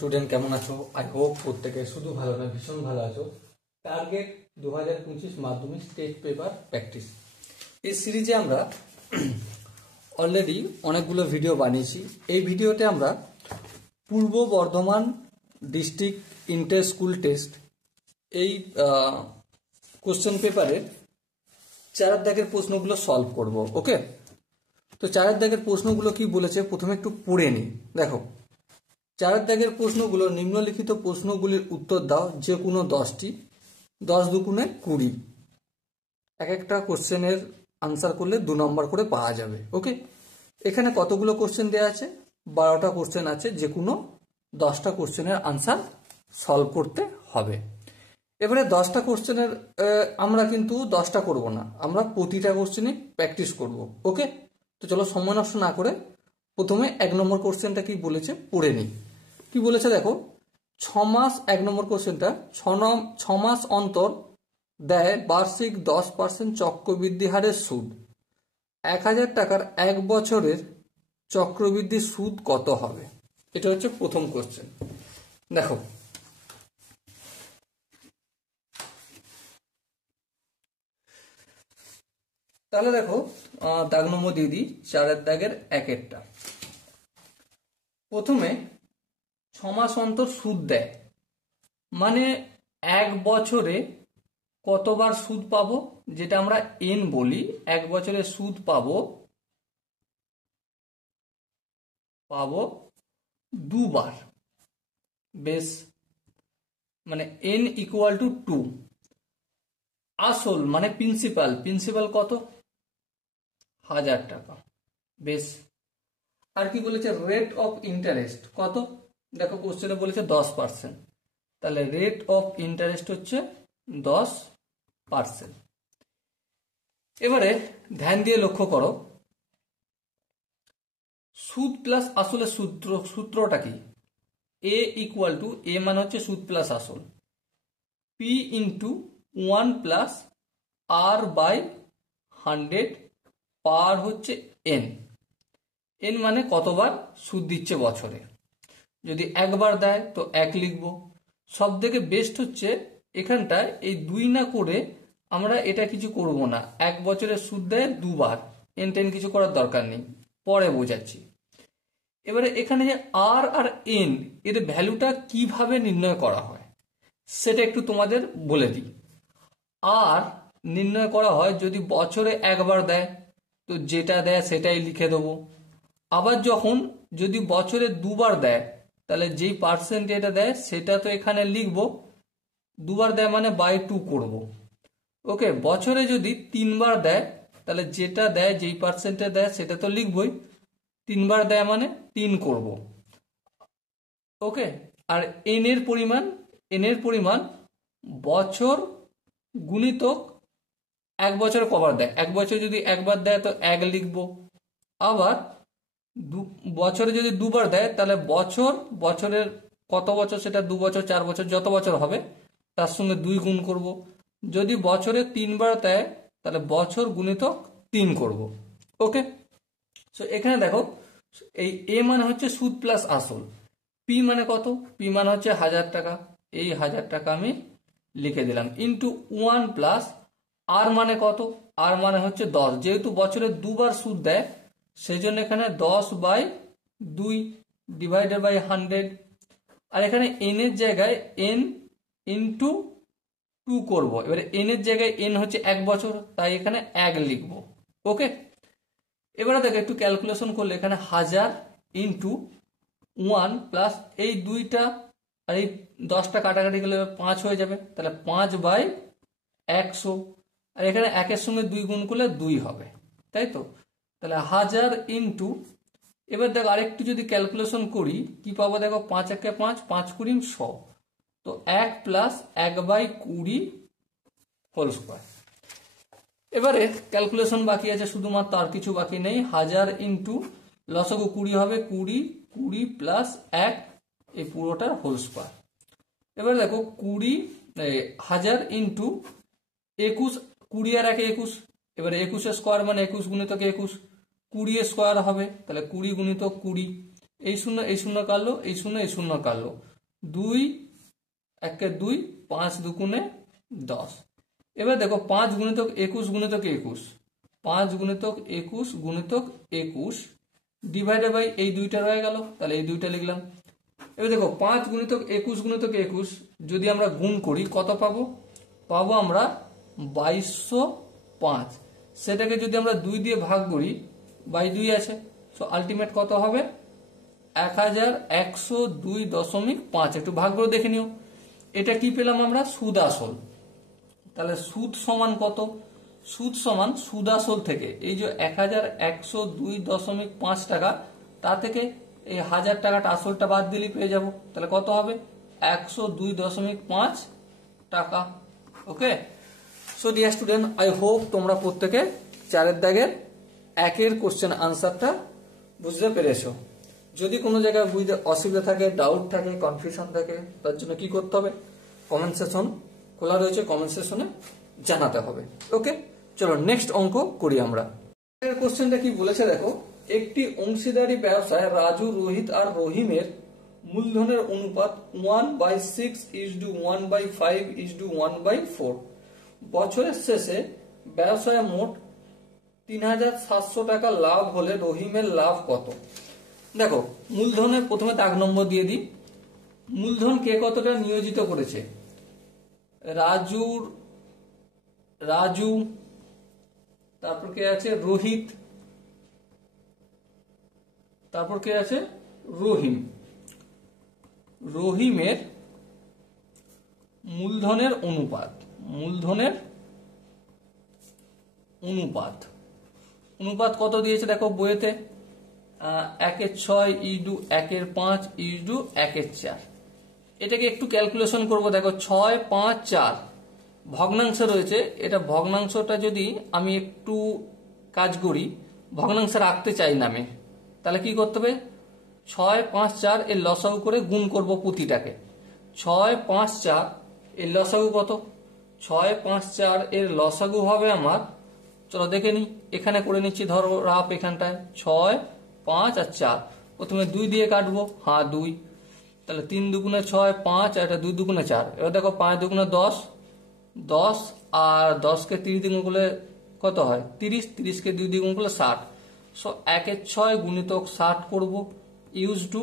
Student কেমন আছো? I hope প্রত্যেকে শুধু ভালো না ভীষণ ভালো আছো। টার্গেট 2025 মাধ্যমিক স্টেট পেপার প্র্যাকটিস এই সিরিজে আমরা অলরেডি অনেকগুলো ভিডিও বানিয়েছি। এই ভিডিওতে আমরা পূর্ব Bardhaman district inter school test এই কোশ্চেন পেপারের 4 দাগের প্রশ্নগুলো সলভ করব। ওকে, তো 4 দাগের প্রশ্নগুলো কি বলেছে প্রথমে একটু পড়ে নিই। দেখো, 4 দাগের প্রশ্নগুলো নিম্নলিখিত প্রশ্নগুলির উত্তর দাও যে কোনো 10টি, 10 দুগুণে 20। এক একটা কোশ্চেনের আনসার করলে 2 নম্বর করে পাওয়া যাবে। ওকে, এখানে কতগুলো কোশ্চেন দেওয়া আছে? 12টা কোশ্চেন আছে, যে কোনো 10টা কোশ্চেনের আনসার সলভ করতে হবে। এবারে 10টা কোশ্চেনের আমরা কিন্তু 10টা করব না, আমরা প্রতিটা কোশ্চেনই প্র্যাকটিস করব। ওকে, তো চলো সময় নষ্ট না করে প্রথমে 1 নম্বর কোশ্চেনটা কি বলেছে পড়ে নিই। কি বলেছে দেখো, 6 মাস, 1 নম্বর কোশ্চেনটা 6 মাস অন্তর দেয় বার্ষিক 10% চক্রবৃদ্ধি হারের সুদ। 1000 টাকার 1 বছরের চক্রবৃদ্ধি সুদ কত হবে? এটা হচ্ছে প্রথম কোশ্চেন। দেখো, তাহলে দেখো দাগ নম্বর দিয়ে দিই, 4 দাগের 1-এরটা। প্রথমে 6 মাস অন্তর সুদ দেয়, মানে 1 বছরে কতবার সুদ পাবো, যেটা আমরা এন বলি। 1 বছরে সুদ পাবো 2 বার। বেশ, মানে n ইকুয়াল টু 2। আসল মানে প্রিন্সিপাল কত? 1000 টাকা। বেশ, আর কি বলেছে? রেট অফ ইন্টারেস্ট কত? দেখো কোশ্চেনে বলেছে 10%, তাহলে রেট অফ ইন্টারেস্ট হচ্ছে 10%। এবারে ধ্যান দিয়ে লক্ষ্য করো, সুদ প্লাস আসলের সূত্রটা কি? এ ইকুয়াল টু, এ মানে হচ্ছে সুদ প্লাস আসল, P into 1 plus R by 100, পার হচ্ছে এন। এন মানে কতবার সুদ দিচ্ছে বছরে। যদি 1 বার দেয় তো 1 লিখব। সব থেকে বেস্ট হচ্ছে এখানটায় এই 2 না করে আমরা এটা কিছু করব না। 1 বছরে সুদ দেয় 2 বার, এন কিছু করার দরকার নেই, পরে বোঝাচ্ছি। এবারে এখানে যে আর আর এন, এর ভ্যালুটা কিভাবে নির্ণয় করা হয় সেটা একটু তোমাদের বলে দিই। আর নির্ণয় করা হয় যদি বছরে 1 বার দেয় তো যেটা দেয় সেটাই লিখে দেবো। আবার যদি বছরে 2 বার দেয় তাহলে যেই পার্সেন্ট এটা দেয় সেটা তো এখানে লিখবো। 2 বার দেয় মানে বাই 2 করব। ওকে, বছরে যদি 3 বার দেয় তাহলে যেটা দেয়, যেই পার্সেন্টে দেয় সেটা তো লিখবই। 3 বার দেয় মানে 3 করব। ওকে, আর এন এর পরিমাণ বছর গুণিতক 1 বছরে কবার দেয়। 1 বছর যদি 1 বার দেয় তো 1 লিখব। আবার বছরে যদি 2 বার দেয় তাহলে বছরের কত বছর, সেটা 2 বছর 4 বছর যত বছর হবে তার সঙ্গে 2 গুণ করব। যদি বছরে 3 বার দেয় তাহলে বছর গুণিতক 3 করব। ওকে, সো এখানে দেখো, এই এ মানে হচ্ছে সুদ প্লাস আসল, পি মানে কত? পি মানে হচ্ছে 1000 টাকা, এই 1000 টাকা আমি লিখে দিলাম, ইন্টু 1 প্লাস আর মানে কত? আর মানে হচ্ছে 10। যেহেতু বছরে 2 বার সুদ দেয় সেই জন্য এখানে 10/2 ডিভাইডেড বাই 100। আর এখানে এন এর জায়গায় এন ইন্টু 2 করবো। এবারে এন এর জায়গায় এন হচ্ছে 1 বছর, তাই এখানে 1 লিখবো। ওকে, এবারে দেখো একটু ক্যালকুলেশন করলে এখানে 1000 ইন্টু 1 প্লাস এই 2টা আর এই 10টা কাটাকাটি গেলে 5 হয়ে যাবে, তাহলে 5/100। আর এখানে 1-এর সঙ্গে 2 গুণ করলে 2 হবে, তাই তো? তাহলে 1000 ইন্টু, এবার দেখো আরেকটু যদি ক্যালকুলেশন করি কি পাবো, দেখো 5-1-এ 5, 5×20 100, তো 1 প্লাস 1/20 হোল স্কোয়ার। এবারে ক্যালকুলেশন বাকি আছে শুধুমাত্র, আর কিছু বাকি নেই। 1000 ইন্টু লসাগু 20 হবে, 20 প্লাস 1, এই পুরোটার হোল স্কোয়ার। এবার দেখো 1000 ইন্টু 21, 20 আর 1 21, এবারে 21 স্কোয়ার মানে 21 গুণিতক 21, 20 স্কোয়ার হবে, তাহলে 20 গুণিতক 20, এই শূন্য কাটলো, এই শূন্য কাটলো, 2 একে 2, 5 দুগুণে 10। এবার দেখো 5 গুণিতক 21 গুণিতক 21, 5 গুণিতক 21 গুণিতক 21 ডিভাইডেড বাই এই দুইটা রয়ে গেল, তাহলে এই দুইটা লিখলাম। এবার দেখো 5 গুণিতক 21 গুণিতক 21 যদি আমরা গুণ করি কত পাবো? পাবো আমরা 2205। সেটাকে যদি আমরা 2 দিয়ে ভাগ করি, বাই 2 আছে, সো আলটিমেট কত হবে? 1102.5। একটু ভাগ করে দেখে নিও। এটা কি পেলাম আমরা? সুদ আসল। তাহলে সুদ সমান কত? সুদ সমান সুদ আসল থেকে এই যে 1102.5 টাকা, তা থেকে এই 1000 টাকাটা আসলটা বাদ দিলে পেয়ে যাব। তাহলে কত হবে? 102.5 টাকা। Okay, so dear student, I hope তোমরা প্রত্যেকে 4 দাগের 1 কোশ্চেন আনসারটা বুঝতে পেরেছো। যদি কোনো জায়গায় বুঝতে অসুবিধা থাকে, ডাউট থাকে, কনফিউশন থাকে, তার জন্য কি করতে হবে? কমেন্ট সেকশন খোলা রয়েছে, কমেন্ট সেকশনে জানাতে হবে। ওকে, চলো নেক্সট অঙ্ক করি আমরা। এর কোশ্চেনটা কি বলেছে দেখো, একটি অংশীদারি ব্যবসায় রাজু, রোহিত আর রহিমের মূলধনের অনুপাত 1/6:1/5:1/4। বছরের শেষে ব্যবসায় মোট 3700 টাকা লাভ হলে রহিমের লাভ কত? দেখো মূলধনের প্রথমে দাগ নম্বর দিয়ে দিই। মূলধন কে কতটা নিয়োজিত করেছে? রাজু, তারপর কে আছে? রোহিত, তারপর কে আছে? রহিম। রহিমের মূলধনের অনুপাত, অনুপাত কত দিয়েছে দেখো বইয়েতে? 1/6:1/5:1/4। এটাকে একটু ক্যালকুলেশন করব। দেখো 6, 5, 4 ভগ্নাংশ রয়েছে। এটা ভগ্নাংশটা যদি আমি একটু কাজ করি, ভগ্নাংশ রাখতে চাই না আমি, তাহলে কি করতে হবে? 6, 5, 4 এর লসাগু করে গুণ করব প্রতিটাকে। 6, 5, 4 এর লসাগু কত? 6, 5, 4 এর লসাগু হবে আমার, চলো দেখে নি, এখানে করে নিচ্ছি, ধরো রাফ এখানটায় 6, 5 আর 4। প্রথমে 2 দিয়ে কাটবো, হ্যাঁ 2, তাহলে 3 দুগুণে 6, 5 আর এটা 2 দুগুণে 4। এবার দেখো 5 দুগুণে 10, 10 আর 10কে 30 দ্বিগুণ করলে কত হয়? 30, 30কে 2 দ্বিগুণ করলে 60। সো 1/6 গুণিতক 60 করব, ইউজ টু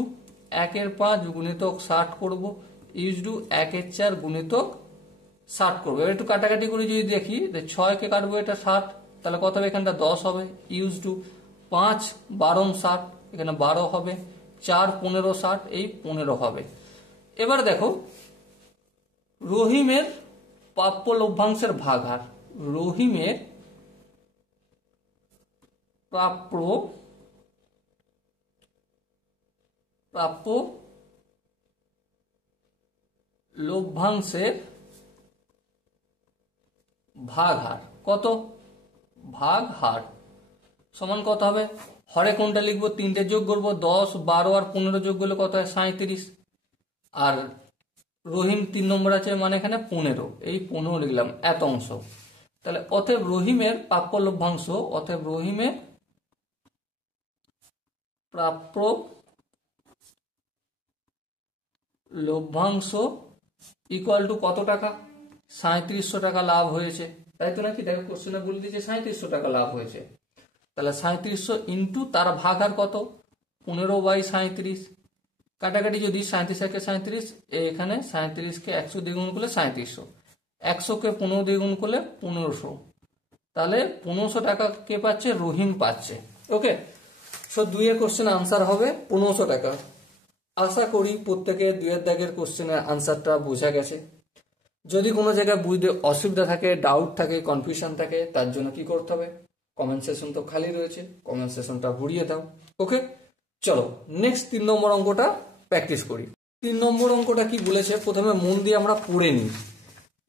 1/5 গুণিতক 60 করব, ইউজ টু 1/4 গুণিতক 60 করবো। এবার একটু কাটাকাটি করে যদি দেখি, 6 কে কাটবো, এটা 60, তাহলে কত হবে? এখানটা 10 হবে, ইউজ টু 5 12 60, এখানে 12 হবে, 4 15 60, এই 15 হবে। এবার দেখো রহিমের প্রাপ্য লভ্যাংশের ভাগহার। রহিমের প্রাপ্য লভ্যাংশের ভাগহার কত? ভাগহার সমান কত হবে? হরে কোনটা লিখবো? 3টে যোগ করবো, 10, 12 আর 15 যোগ করলে কত হয়? 37। আর রহিম 3 নম্বর আছে, মানে এখানে 15, এই 15 লিখলাম, এত অংশ। তাহলে অতএব রহিমের প্রাপ্য লভ্যাংশ, অতএব রহিমের প্রাপ্য লভ্যাংশ ইকুয়াল টু কত টাকা? 3700 টাকা লাভ হয়েছে, তাই তো নাকি? দেখো কোশ্চেনে বলে দিয়েছে 3700 টাকা লাভ হয়েছে। তাহলে 3700 ইন্টু তার ভাগহার কত? 15/37। কাটাকাটি যদি 37 একে 37, এখানে 37কে 100 দিয়ে গুণ করলে 3700, 100কে 15 দিয়ে গুণ করলে 1500, তাহলে 1500 টাকা কে পাচ্ছে? রহিম পাচ্ছে। ওকে, সো 2 এর কোশ্চেন আনসার হবে 1500 টাকা। আশা করি প্রত্যেকের 2 এর দাগের কোশ্চেনের আনসারটা বোঝা গেছে। যদি কোনো জায়গায় বুঝতে অসুবিধা থাকে, ডাউট থাকে, কনফিউশন থাকে, তার জন্য কি করতে হবে? কমেন্ট সেকশন তো খালি রয়েছে, কমেন্ট সেকশনটা ভরিয়ে দাও। ওকে, চলো নেক্সট 3 নম্বর অঙ্কটা প্র্যাকটিস করি। 3 নম্বর অঙ্কটা কি বলেছে প্রথমে মন দিয়ে আমরা পড়ে নিই।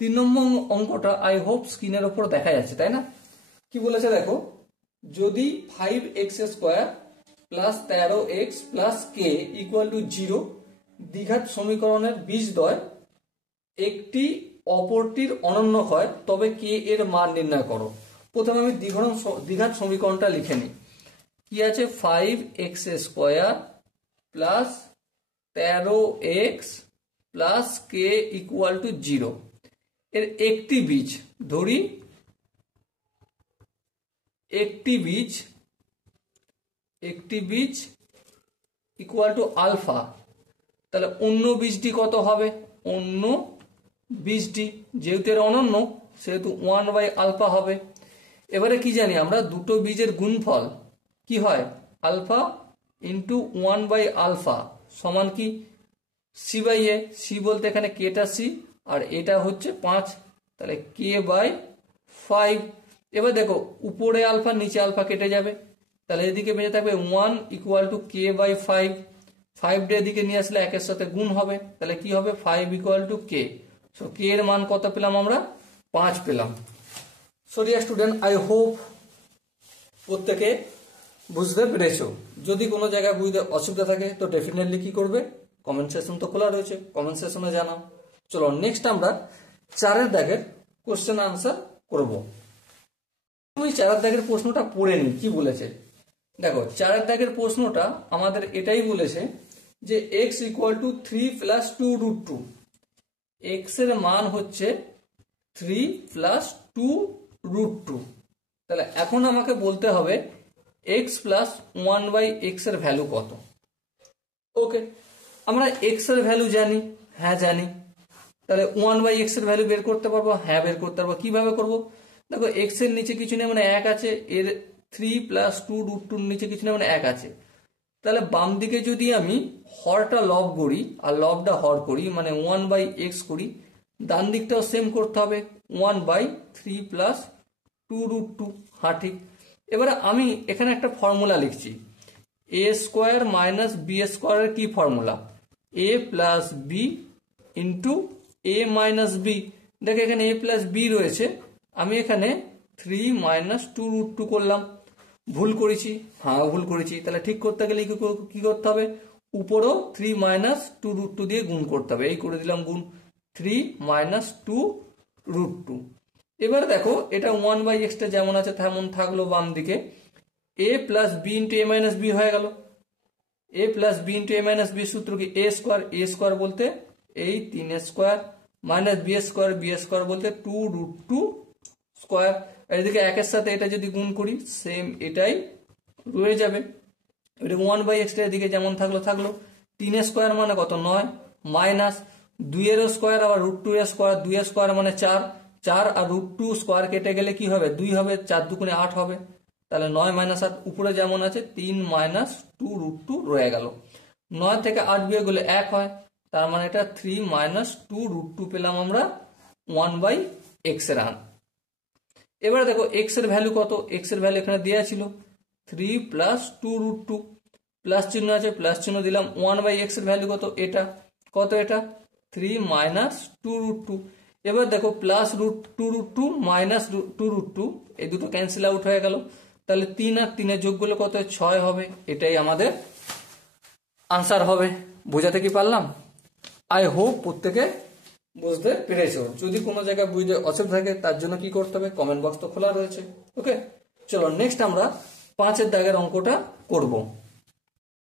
3 নম্বর অঙ্কটা আই হোপ স্ক্রিনের উপর দেখা যাচ্ছে, তাই না? কি বলেছে দেখো, যদি 5x² plus 13x plus k equal to 0 দ্বিঘাত সমীকরণের বীজদ্বয় একটি অপরটির অনন্য হয়, তবে k এর মান নির্ণয় করো। প্রথমে আমি দ্বিঘাত সমীকরণটা লিখে নিই। কি আছে? 5x² plus 13x plus K equal to 0। এর একটি বীজ ধরি, একটি বীজ ইকুয়াল টু আলফা, তাহলে অন্য বীজটি কত হবে? অন্য বীজটি যেহেতু এর অনন্য সেহেতু 1/আলফা হবে। এবারে কি জানি আমরা, দুটো বীজের গুণফল কি হয়? আলফা ইন্টু 1/আলফা সমান কি? c/a। সি বলতে এখানে কেটা সি আর এটা হচ্ছে 5, তাহলে k/5। এবার দেখো উপরে আলফা নিচে আলফা কেটে যাবে, তাহলে এদিকে বেঁচে থাকবে 1 ইকুয়াল টু k/5। 5 ডে এদিকে নিয়ে আসলে একের সাথে গুণ হবে, তাহলে কি হবে? 5 ইকুয়াল টু কে। সো কে এর মান কত পেলাম আমরা? 5 পেলাম। So dear student, I hope প্রত্যেকে বুঝতে পেরেছো। যদি কোনো জায়গায় বুঝতে অসুবিধা থাকে তো ডেফিনেটলি কি করবে? কমেন্ট সেকশন তো খোলা রয়েছে, কমেন্ট সেকশনে জানাও। চলো নেক্সট আমরা 4 দাগের কোশ্চেন আনসার করব। তুমি 4 দাগের প্রশ্নটা পড়ে নি কি বলেছে। দেখো 4 দাগের প্রশ্নটা আমাদের এটাই বলেছে যে x equal to 3 plus 2√2। x এর মান হচ্ছে 3 প্লাস 2√2। তাহলে এখন আমাকে বলতে হবে x প্লাস 1/x এর ভ্যালু কত। ওকে, আমরা x এর ভ্যালু জানি, হ্যাঁ জানি। তাহলে 1/x এর ভ্যালু বের করতে পারবো, হ্যাঁ বের করতে পারবো। কিভাবে করব? দেখো x এর নিচে কিছু নেই মানে 1 আছে, এর 3 প্লাস 2√2 নিচে কিছু নেই মানে 1 আছে। তাহলে বাম দিকে যদি আমি হরটা লব করি আর লবটা হর করি মানে 1/x করি, ডান দিকটাও সেম করতে হবে 1/3 প্লাস 2√2। হ্যাঁ ঠিক। এবারে আমি এখানে একটা ফর্মুলা লিখছি, a স্কোয়ার মাইনাস বি স্কোয়ারের কি formula? a plus B into a minus B. দেখো এখানে a প্লাস বি রয়েছে, আমি এখানে 3 মাইনাস 2√2 করলাম। ভুল করেছি? হ্যাঁ ভুল করেছি। তাহলে ঠিক করতে গেলে কি করতে হবে? উপরও 3 মাইনাস 2√2 দিয়ে গুণ করতে হবে। এই করে দিলাম গুণ, 3 মাইনাস 2√2। এবার দেখো এটা 1/x টা যেমন আছে তেমন থাকলো বাম দিকে, a plus B into a minus B হয়ে গেল। a plus B into a minus B সূত্র কি? a স্কোয়ার বলতে এই 3 স্কোয়ার মাইনাস বি স্কোয়ার বলতে 2√2 স্কোয়ার। এদিকে একের সাথে এটা যদি গুণ করি সেম এটাই রয়ে যাবে। এটা 1/x টা এদিকে যেমন থাকলো। 3 স্কোয়ার মানে কত? 9 মাইনাস 2 এর স্কোয়ার আবার √2 এর স্কোয়ার, 2 এর স্কোয়ার মানে 4 আর √2 স্কোয়ার কেটে গেলে কি হবে? 2 হবে, 4 দুগুণে 8 হবে। তাহলে 9 মাইনাস 8 উপরে যেমন আছে 3 মাইনাস 2√2 রয়ে গেল। 9 থেকে 8 বিয়োগ করলে 1 হয়, তার মানে এটা 3 মাইনাস 2√2 পেলাম আমরা 1/x এর মান। এবারে দেখো x এর ভ্যালু কত? x এর ভ্যালু এখানে দেওয়া ছিল 3 প্লাস 2√2, প্লাস চিহ্ন আছে প্লাস চিহ্ন দিলাম। 1/x এর ভ্যালু কত? এটা কত? এটা 3 মাইনাস 2√2। এবার দেখো প্লাস 2√2 মাইনাস 2√2 এই দুটো ক্যান্সেল আউট হয়ে গেল, তাহলে 3 আর 3 এর যোগ করলে কত? 6 হবে। এটাই আমাদের আনসার হবে। বোঝাতে কি পারলাম? আই হোপ প্রত্যেকে বুঝতে পেরেছো। যদি কোনো জায়গায় বুঝতে অসুবিধা থাকে তার জন্য কি করতে হবে? কমেন্ট বক্স তো খোলা রয়েছে। ওকে, চলো নেক্সট আমরা 5 দাগের অঙ্কটা করব।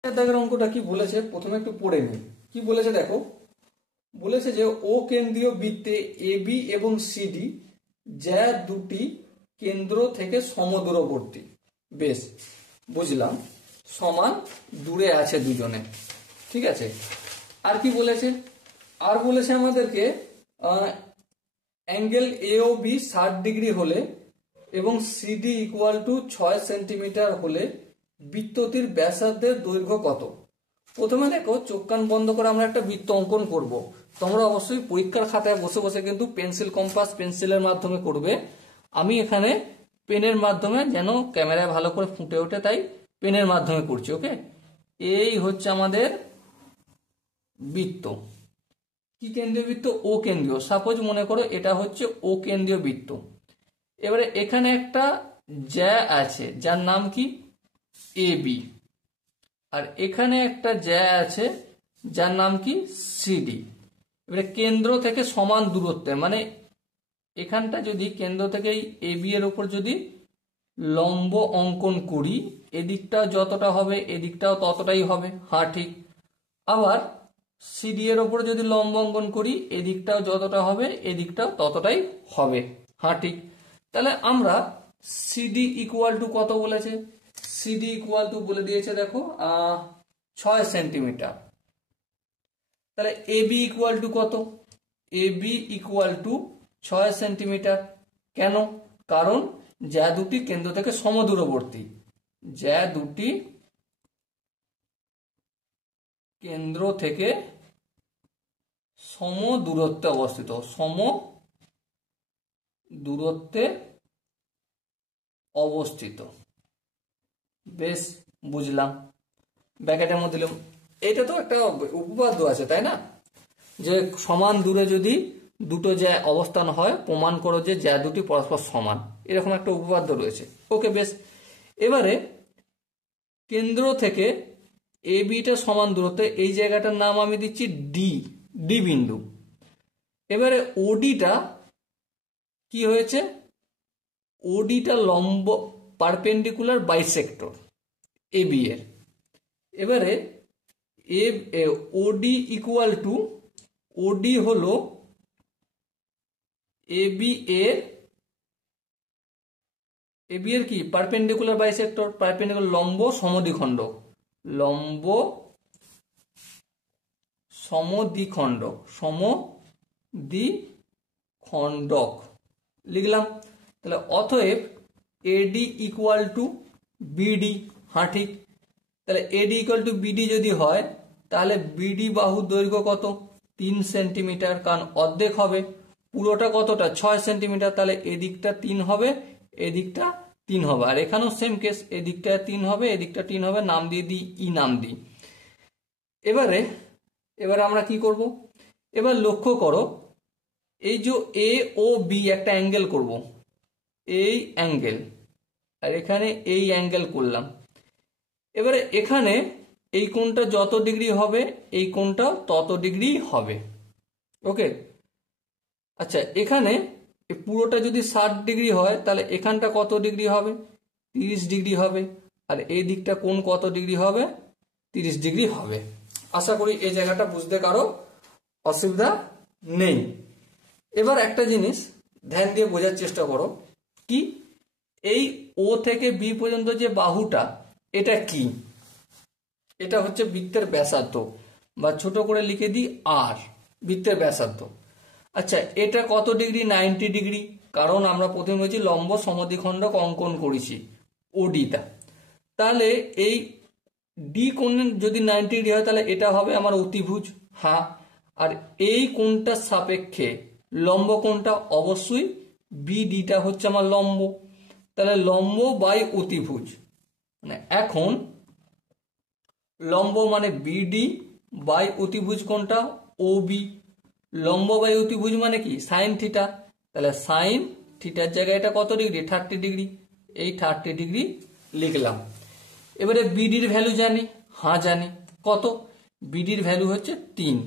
5 দাগের অঙ্কটা কি বলেছে প্রথমে একটু পড়ে নিই। কি বলেছে দেখো, বলেছে যে ও কেন্দ্রীয় বৃত্তে এবি এবং সিডি যা দুটি কেন্দ্র থেকে সমদূরবর্তী, বেশ বুঝলাম, সমান দূরে আছে দুজনে, ঠিক আছে। আর কি বলেছে? আর বলেছে আমাদেরকে angle A O B 60 degree হলে এবং সিডি ইকুয়াল টু 6 সেন্টিমিটার হলে বৃত্তটির ব্যাসার্ধের দৈর্ঘ্য কত। প্রথমে দেখো চোখ কান বন্ধ করে আমরা একটা বৃত্ত অঙ্কন করব। তোমরা অবশ্যই পরীক্ষার খাতায় বসে বসে কিন্তু পেন্সিল কম্পাস পেন্সিলের মাধ্যমে করবে। আমি এখানে পেনের মাধ্যমে যেন ক্যামেরায় ভালো করে ফুটে ওঠে তাই পেনের মাধ্যমে করছি। ওকে, এই হচ্ছে আমাদের বৃত্ত। কি কেন্দ্রীয় বৃত্ত? ও কেন্দ্রীয়। সাপোজ মনে করো এটা হচ্ছে ও কেন্দ্রীয় বৃত্ত। এবারে এখানে একটা জ্যা আছে যার নাম কি? A B. আর এখানে একটা জ্যা আছে যার নাম কি? সিডি। এবারে কেন্দ্র থেকে সমান দূরত্বে মানে এখানটা যদি কেন্দ্র থেকে এ বি এর উপর যদি লম্ব অঙ্কন করি, এদিকটা যতটা হবে এদিকটাও ততটাই হবে। হ্যাঁ ঠিক। আবার সিডি এর ওপরে যদি লম্ব অঙ্কন করি এদিকটাও যতটা হবে এদিকটাও ততটাই হবে। হ্যাঁ ঠিক। তাহলে আমরা সিডি ইকুয়াল টু কত বলেছে, সিডি ইকুয়াল টু বলে দিয়েছে দেখো 6 সেন্টিমিটার। তাহলে এবি ইকুয়াল টু কত, এবি ইকুয়াল টু 6 সেন্টিমিটার। কেন, কারণ যা দুটি কেন্দ্র থেকে সমদূরবর্তী, যা দুটি কেন্দ্র থেকে সম দূরত্বে অবস্থিত, সম দূরত্বে অবস্থিত। বেশ, বুঝলাম। ব্র্যাকেটের মধ্যে দিলাম। এটা তো একটা উপপাদ্য আছে তাই না, যে সমান দূরে যদি দুটো জ্যা অবস্থান হয় প্রমাণ করো যে জ্যা দুটি পরস্পর সমান, এরকম একটা উপপাদ্য রয়েছে। ওকে বেশ, এবারে কেন্দ্র থেকে এ বিটা সমান দূরত্বে, এই জায়গাটার নাম আমি দিচ্ছি ডি, ডি বিন্দু। এবারে ওডিটা কি হয়েছে, ওডিটা লম্ব পারপেন্ডিকুলার বাইসেক্টর এ বি এর। এবারে ওডি ইকুয়াল টু, ওডি হলো এবি এর কি পারপেন্ডিকুলার বাইসেক্টর, পারপেন্ডিকুলার লম্ব সমদ্বিখণ্ডক, লম্ব সমদ্বিখণ্ডক, সমদ্বিখণ্ডক লিখলাম। তাহলে অতএব এডি ইকুয়াল টু বিডি। হ্যাঁ ঠিক। তাহলে এডি ইকুয়াল টু বিডি যদি হয় তাহলে বিডি বাহুর দৈর্ঘ্য কত, 3 সেন্টিমিটার, কারণ অর্ধেক হবে, পুরোটা কতটা 6 সেন্টিমিটার। তাহলে এদিকটা 3 হবে, এদিকটা 3 হবে, আর এখানেও সেম কেস, এদিকটা 3 হবে, এদিকটা 3 হবে, নাম দিয়ে দিই ই নাম দিই। এবারে আমরা কি করব, এবার লক্ষ্য করো এই যে এ ও বি একটা অ্যাঙ্গেল করব, এই অ্যাঙ্গেল, আর এখানে এই অ্যাঙ্গেল করলাম। এবারে এখানে এই কোণটা যত ডিগ্রি হবে এই কোণটা তত ডিগ্রি হবে। ওকে, আচ্ছা এখানে পুরোটা যদি 60 ডিগ্রি হয় তাহলে এখানটা কত ডিগ্রি হবে, 30 ডিগ্রি হবে, আর এই দিকটা কোণ কত ডিগ্রি হবে, 30 ডিগ্রি হবে। আশা করি এই জায়গাটা বুঝতে কারো অসুবিধা নেই। এবার একটা জিনিস ধ্যান দিয়ে বোঝার চেষ্টা করো, কি এই ও থেকে বি পর্যন্ত যে বাহুটা এটা কি, এটা হচ্ছে বৃত্তের ব্যাসার্ধ, বা ছোট করে লিখে দিই আর, বৃত্তের ব্যাসার্ধ। আচ্ছা এটা কত ডিগ্রি, 90 ডিগ্রি, কারণ আমরা প্রথমে হচ্ছে লম্ব সমদ্বিখণ্ডক অঙ্কন করেছি ওডিটা। তাহলে এই ডি কোণ যদি 90 ডিগ্রি হয় তাহলে এটা হবে আমার অতিভুজ। হ্যাঁ, আর এই কোণটার সাপেক্ষে লম্ব কোণটা অবশ্যই বিডিটা হচ্ছে আমার লম্ব। তাহলে লম্ব বাই অতিভুজ, মানে এখন লম্ব মানে বিডি বাই অতিভুজ কোণটা ওবি, লম্ব বাই অতিভুজ মানে কি সাইন থিটা। তাহলে সাইন থিটার জায়গায় এটা কত ডিগ্রি, 30 ডিগ্রি, এই 30 ডিগ্রি লিখলাম। এবারে বিডির ভ্যালু জানি, হ্যাঁ জানি, কত, বিডির ভ্যালু হচ্ছে 3,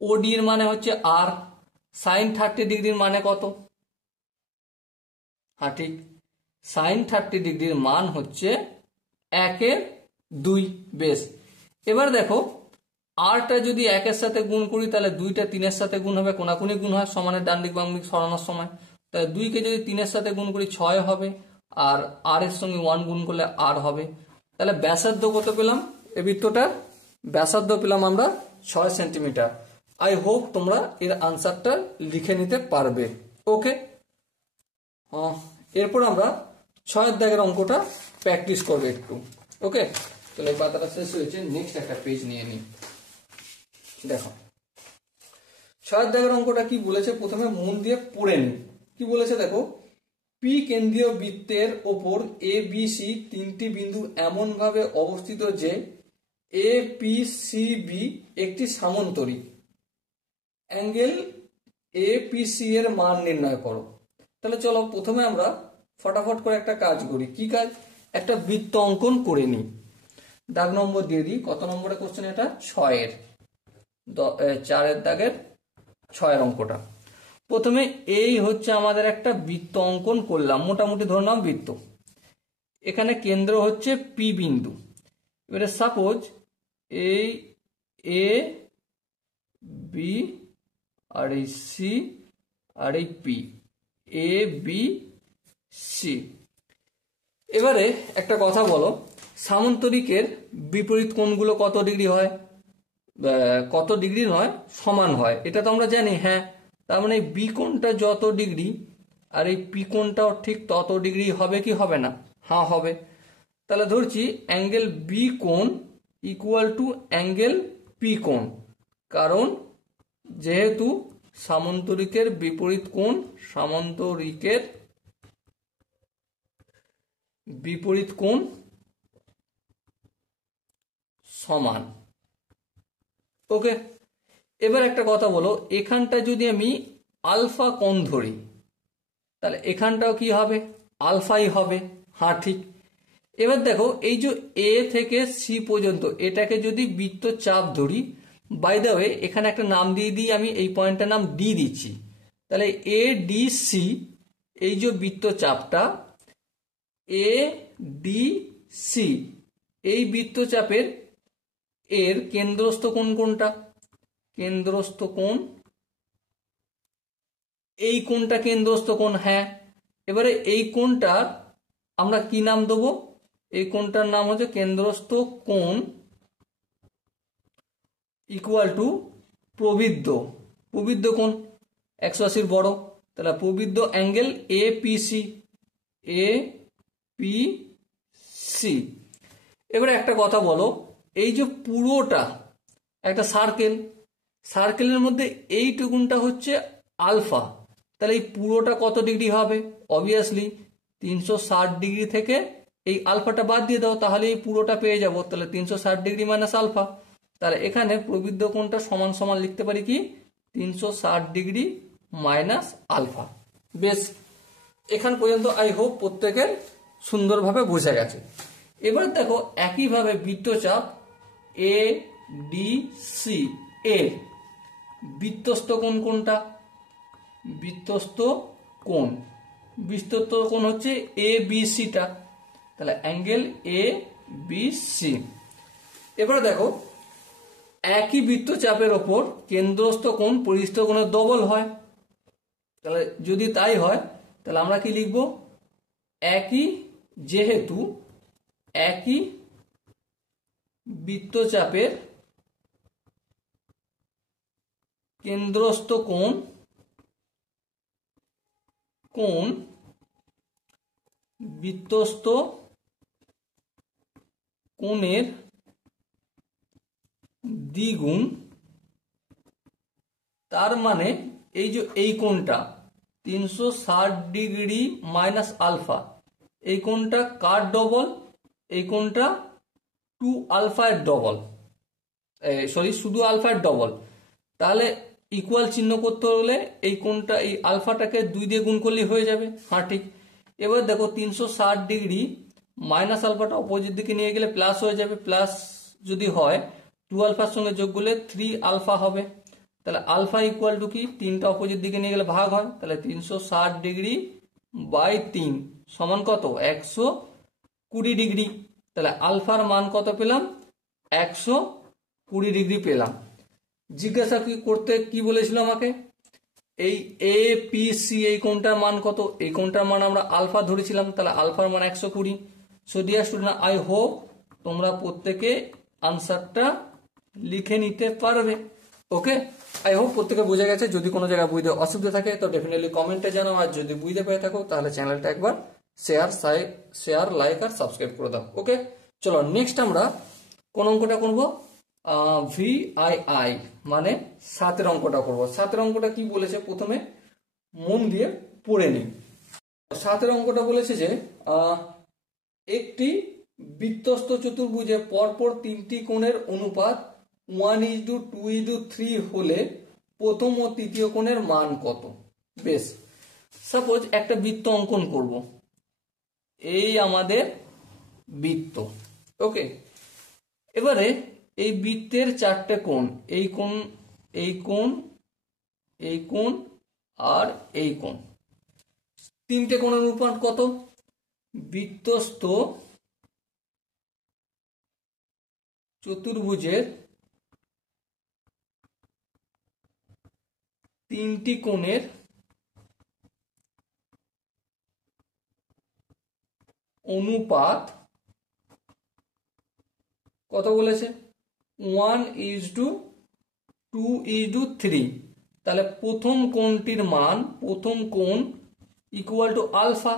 ওডির মানে হচ্ছে আর, সাইন 30 ডিগ্রির মানে কত, হ্যাঁ ঠিক, সাইন 30 ডিগ্রির মান হচ্ছে 1/2। বেশ, এবার দেখো আরটা যদি 1-এর সাথে গুণ করি তাহলে 2টা 3-এর সাথে গুণ হবে, কোনাকুনি গুণ হয় সমানের ডান দিক বাম দিক সরানোর সময়। তাহলে 2কে যদি 3-এর সাথে গুণ করি 6 হবে, আর আর এর সঙ্গে 1 গুণ করলে আর হবে। তাহলে ব্যাসার্ধ কত পেলাম, এই বৃত্তটার ব্যাসার্ধ পেলাম আমরা 6 সেন্টিমিটার। আই হোপ তোমরা এর আনসারটা লিখে নিতে পারবে। ওকে, এরপর আমরা 6 দাগের অঙ্কটা প্র্যাকটিস করবে একটু। ওকে, তাহলে এই পাতাটা শেষ হয়েছে, নেক্সট একটা পেজ নিয়ে নিই। দেখো 6 দাগের অঙ্কটা কি বলেছে, প্রথমে মন দিয়ে পড়ে নি। কি বলেছে দেখো, পি কেন্দ্রীয় বৃত্তের ওপর এ বি সি 3টি বিন্দু এমন ভাবে অবস্থিত যে এ পি সি বি একটি সামান্তরিক, অ্যাঙ্গেল এ পি সি এর মান নির্ণয় করো। তাহলে চলো প্রথমে আমরা ফটাফট করে একটা কাজ করি। কি কাজ, একটা বৃত্ত অঙ্কন করে নিই। দাগ নম্বর দিয়ে দিই, কত নম্বরের কোশ্চেন এটা, 6-এর, 4-এর দাগের 6-এর অঙ্কটা। প্রথমে এই হচ্ছে আমাদের একটা বৃত্ত অঙ্কন করলাম, মোটামুটি ধরলাম বৃত্ত। এখানে কেন্দ্র হচ্ছে পি বিন্দু। এবারে সাপোজ এই এ বি আর এই সি আর এই পি, এ বি সি। এবারে একটা কথা বলো, সামান্তরিকের বিপরীত কোণগুলো কত ডিগ্রি হয়? কত ডিগ্রি নয়, সমান হয়, এটা তো আমরা জানি। হ্যাঁ, তার মানে বি কোণটা যত ডিগ্রি আর এই পি কোণটাও ঠিক তত ডিগ্রি হবে কি হবে না? হ্যাঁ হবে। তাহলে ধরছি অ্যাঙ্গেল বি কোণ ইকুয়াল টু অ্যাঙ্গেল পি কোণ, কারণ যেহেতু সামান্তরিকের বিপরীত কোণ সামান্তরিকের বিপরীত কোণ সমান। ওকে, এবার একটা কথা বলো, এখানটা যদি আমি আলফা কোণ ধরি তাহলে এখানটাও কি হবে? আলফাই হবে। হ্যাঁ ঠিক। এবার দেখো, এই যে এ থেকে সি পর্যন্ত এটাকে যদি বৃত্তচাপ ধরি, বাই দ্য ওয়ে এখানে একটা নাম দিয়ে দিই, আমি এই পয়েন্টটার নাম ডি দিচ্ছি। তাহলে এ ডি সি, এই যে বৃত্তচাপটা এ ডি সি, এই বৃত্তচাপের এর কেন্দ্রস্থ কোণ কোনটা? কেন্দ্রস্থ কোণ এই কোণটা কেন্দ্রস্থ কোণ। হ্যাঁ, এবারে এই কোণটার আমরা কি নাম দেবো? এই কোণটার নাম হচ্ছে কেন্দ্রস্থ কোণ ইকুয়াল টু প্রবৃদ্ধ। প্রবৃদ্ধ কোণ 180 বড়, তাহলে প্রবৃদ্ধ angle A P C, A P C. এবারে একটা কথা বলো, এই যে পুরোটা একটা সার্কেল, সার্কেলের মধ্যে এইটুকুনটা হচ্ছে আলফা, তাহলে এই পুরোটা কত ডিগ্রি হবে? অবভিয়াসলি 360 ডিগ্রি থেকে এই আলফাটা বাদ দিয়ে দাও, তাহলে এই পুরোটা পেয়ে যাব। তাহলে 360 ডিগ্রি মাইনাস আলফা, তাহলে এখানে প্রবৃদ্ধ কোণটা সমান সমান লিখতে পারি কি? 360 ডিগ্রি মাইনাস আলফা। বেশ, এখান পর্যন্ত আই হোপ প্রত্যেকের সুন্দরভাবে বোঝা গেছে। এবার দেখো, একইভাবে বৃত্তচাপ এ ডি সি এর বৃত্তস্থ কোণ কোনটা? বৃত্তস্থ কোণ, বৃত্তস্থ কোণ হচ্ছে এ বি সিটা, তাহলে অ্যাঙ্গেল এ বি সি। এবার দেখো, একই বৃত্তচাপের ওপর কেন্দ্রস্থ কোণ পরিস্থ কোণের ডবল হয়, তাহলে যদি তাই হয় তাহলে আমরা কি লিখব? একই, যেহেতু একই বৃত্তচাপের কেন্দ্রস্থ কোণ বৃত্তস্থ কোণের দ্বিগুণ, তার মানে এই যে এই কোণটা 360 ডিগ্রি মাইনাস আলফা, এই কোণটা কার ডবল? এই কোণটা 2 আলফার ডবল, সরি শুধু আলফার ডবল। তাহলে ইকুয়াল চিহ্ন করতে হলে এই কোণটা, এই আলফাটাকে 2 দিয়ে গুণ করলে হয়ে যাবে। হ্যাঁ ঠিক। এবার দেখো 360 ডিগ্রি মাইনাস আলফাটা অপোজিট দিকে নিয়ে গেলে প্লাস হয়ে যাবে, প্লাস যদি হয় 2 আলফার সঙ্গে যোগ করলে 3 আলফা হবে। তাহলে আলফা ইকুয়াল টু কি? 3টা অপোজিট দিকে নিয়ে গেলে ভাগ হয়, তাহলে 360 ডিগ্রি বাই 3 সমান কত? 120 ডিগ্রি। তাহলে আলফার মান কত পেলাম? 120 ডিগ্রি পেলাম। জিজ্ঞাসা কি করতে কি বলেছিল আমাকে? এই এ পি সি এই কোণটার মান কত? এই কোণটার মান আমরা আলফা ধরেছিলাম, তাহলে আলফার মান 120। So dear student, I hope তোমরা প্রত্যেকে আনসারটা লিখে নিতে পারবে। ওকে, আই হোপ প্রত্যেকে বুঝে গেছে। যদি কোনো জায়গায় বুঝতে অসুবিধা থাকে তো ডেফিনেটলি কমেন্টে জানাও, আর যদি বুঝতে পেরে থাকো তাহলে চ্যানেলটা একবার শেয়ার লাইক আর সাবস্ক্রাইব করে দাও। ওকে, চলো নেক্সট আমরা কোন অঙ্কটা করবো? VII মানে 7 অঙ্কটা করবো। 7 অঙ্কটা কি বলেছে প্রথমে মন দিয়ে পড়ে নিই। 7 অঙ্কটা বলেছে যে একটি বৃত্তস্থ চতুর্ভুজে পরপর 3টি কোণের অনুপাত 1:2:3 হলে প্রথম ও তৃতীয় কোণের মান কত? বেশ, সাপোজ একটা বৃত্ত অঙ্কন করব, এই আমাদের বৃত্ত। ওকে, এবারে এই বৃত্তের 4টে কোণ, এই কোণ, এই কোণ, এই কোণ আর এই কোণ, 3টে কোণের অনুপাত কত? বৃত্তস্থ চতুর্ভুজের তিনটি কোণের অনুপাত কত বলেছে? 1:2:3। তাহলে প্রথম কোণটির মান, প্রথম কোণ ইকুয়াল টু আলফা,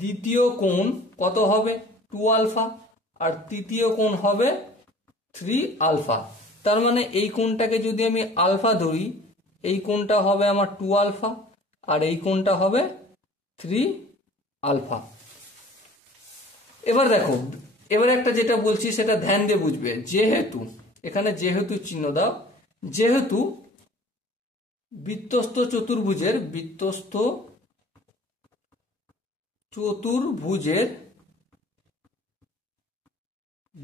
দ্বিতীয় কোণ কত হবে? 2 আলফা, আর তৃতীয় কোণ হবে 3 আলফা। তার মানে এই কোণটাকে যদি আমি আলফা ধরি, এই কোণটা হবে আমার 2 আলফা, আর এই কোণটা হবে 3 আলফা। এবার দেখো, এবার একটা যেটা বলছি সেটা ধ্যান দিয়ে বুঝবে। যেহেতু এখানে যেহেতু চিহ্ন দাও, যেহেতু বৃত্তস্থ চতুর্ভুজের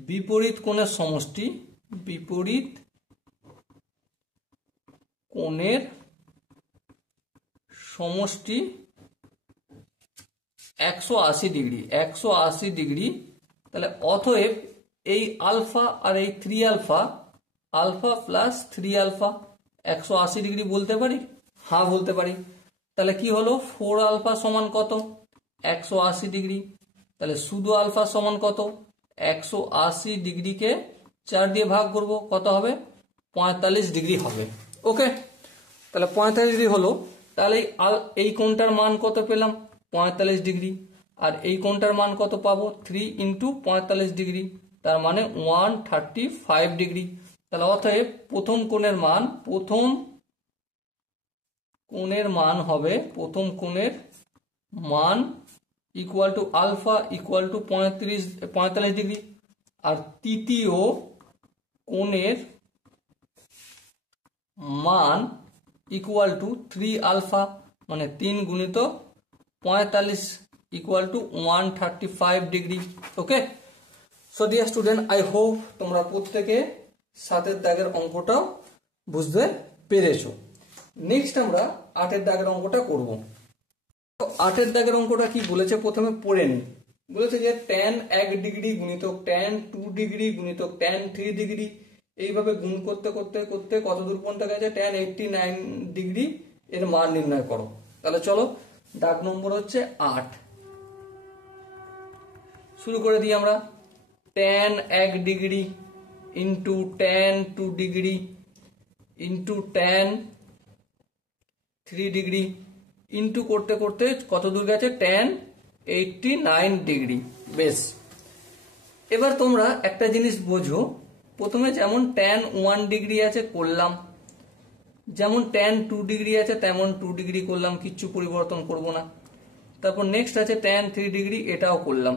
বিপরীত কোণের সমষ্টি, বিপরীত কোণের সমষ্টি 180 ডিগ্রি, 180 ডিগ্রি। তাহলে অতএব এই আলফা আর এই 3 alpha, alpha plus 3 alpha 180 degree বলতে পারি? হ্যাঁ বলতে পারি। তাহলে কি হলো? 4 আলফা সমান কত? 180 ডিগ্রি। তাহলে শুধু আলফা সমান কত? 180 ডিগ্রিকে 4 দিয়ে ভাগ করব, কত হবে? 45 ডিগ্রি হবে। ওকে, তাহলে 45 ডিগ্রি হলো। তাহলে এই কোণটার মান কত পেলাম? 45 ডিগ্রি। আর এই কোণটার মান কত পাবো? 3 × 45 ডিগ্রি, তার মানে 135 ডিগ্রি। তাহলে অতএব প্রথম কোণের মান, প্রথম কোণের মান equal to alpha equal to 45 degree, আর তৃতীয় কোণের মান ইকুয়াল টু 3 আলফা, মানে 3 × 45 equal to 135 degree. Okay, so dear student, I hope তোমরা প্রত্যেকে 7 দাগের অঙ্কটা বুঝতে পেরেছো। নেক্সট আমরা 8 দাগের অঙ্কটা করব। 8 দাগের অঙ্কটা কি বলেছে প্রথমে পড়ে নি। বলেছে যে tan 1 ডিগ্রি গুণিতক tan 2 ডিগ্রি গুণিতক tan 3 ডিগ্রি, এইভাবে গুণ করতে করতে করতে কত দূর পর্যন্ত গেছে? tan 89 ডিগ্রি এর মান নির্ণয় করো। তাহলে চলো, দাগ নম্বর হচ্ছে 8। শুরু করে দিই আমরা। tan 1 degree into tan 2 degree into tan 3 degree into করতে করতে কত দূর গেছে? tan 89 degree. বেশ, এবার তোমরা একটা জিনিস বোঝো। প্রথমে যেমন tan 1 ডিগ্রি আছে করলাম, যেমন tan 2 ডিগ্রি আছে তেমন 2 ডিগ্রি করলাম, কিচ্ছু পরিবর্তন করব না। তারপর নেক্সট আছে tan 3 ডিগ্রি, এটাও করলাম।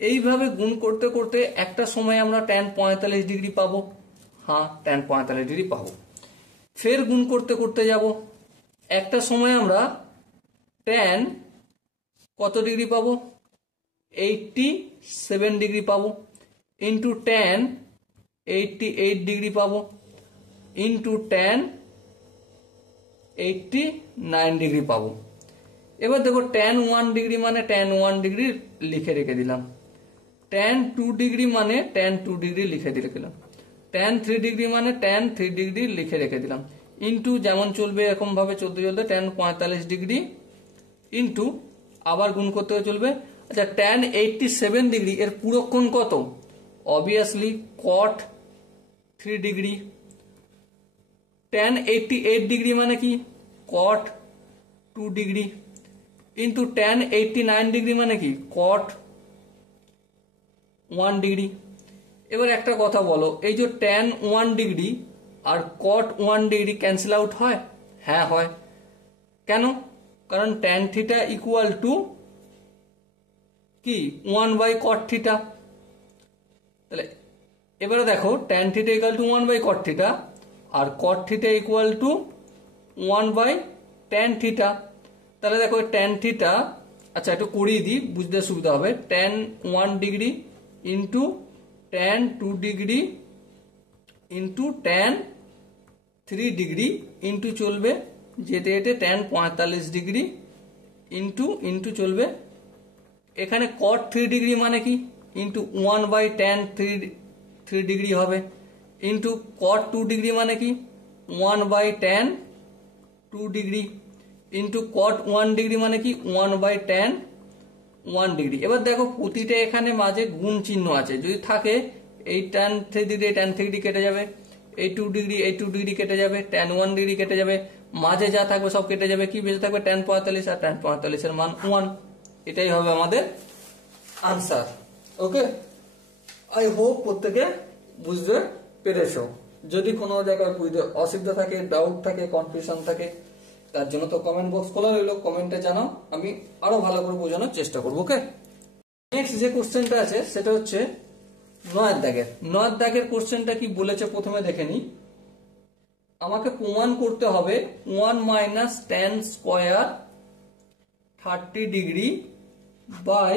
এইভাবে গুণ করতে করতে একটা সময় আমরা tan 45 ডিগ্রি পাবো। হ্যাঁ, tan 45 ডিগ্রি পাবো। ফের গুণ করতে করতে যাব, একটা সময় আমরা tan কত ডিগ্রি পাবো? 87 ডিগ্রি পাবো, ইন্টু tan 88 ডিগ্রি পাবো, ইন্টু tan 89 ডিগ্রি পাবো। এবার দেখো, tan 1 ডিগ্রি মানে tan 1 ডিগ্রি লিখে রেখে দিলাম, tan 2 ডিগ্রি মানে tan 2 ডিগ্রি লিখে দিলাম, tan 3 ডিগ্রি মানে tan 3 ডিগ্রি লিখে রেখে দিলাম, ইন্টু যেমন চলবে এরকম ভাবে চলতে চলতে tan 45 ডিগ্রি, ইন্টু আবার গুণ করতে চলবে। আচ্ছা, tan 87 ডিগ্রি এর পুরো কোণ কত? Obviously cot 3 degree. tan 88 degree মানে কি? cot 2 degree, into tan 89 degree মানে কি? cot 1 degree. এবার একটা কথা বলো, এই যে tan 1 ডিগ্রি আর cot 1 ডিগ্রি ক্যান্সেল আউট হয়? হ্যাঁ হয়। কেন? কারণ tan থিটা ইকুয়াল টু কি? 1/cot theta. তাহলে এবারে দেখো, tan theta equal to 1/cot theta, আর cot theta equal to 1/tan theta. তাহলে দেখো tan থিটা, আচ্ছা একটু করিয়ে দিই বুঝতে সুবিধা হবে। tan 1 degree into tan 2 degree into tan 3 degree into চলবে যেতে যেতে tan 45 ডিগ্রি ইন্টু ইন্টু চলবে। এখানে cot 3 ডিগ্রি মানে কি? ইন্টু 1/tan 3 ডিগ্রি হবে, ইন্টু cot 2 ডিগ্রি মানে কি? 1/tan 2 degree into cot 1 degree মানে কি 1/tan 1 ডিগ্রি। এবার দেখো প্রতিটা এখানে মাঝে গুণ চিহ্ন আছে, যদি থাকে এই tan 3 ডিগ্রি tan 3 ডিগ্রি কেটে যাবে, এই 2 ডিগ্রি এই 2 ডিগ্রি কেটে যাবে, tan 1 ডিগ্রি কেটে যাবে, মাঝে যা থাকবে সব কেটে যাবে, কি বেঁচে থাকবে tan 45 আর tan 45 এর মান 1। এটাই হবে আমাদের আনসার। ওকে, আই হোপ প্রত্যেকে বুঝতে পেরেছো। যদি কোনো জায়গায় বুঝতে অসুবিধা থাকে, ডাউট থাকে, কনফিউশন থাকে, তার জন্য তো কমেন্ট বক্স খোলা রইলো, কমেন্টে জানাও, আমি আরো ভালো করে বোঝানোর চেষ্টা করবো। ওকে, নেক্সট যে কোশ্চেনটা আছে সেটা হচ্ছে 9 দাগের। 9 দাগের কোশ্চেনটা কি বলেছে প্রথমে দেখে নি। আমাকে প্রমাণ করতে হবে 1 minus tan square 30 degree by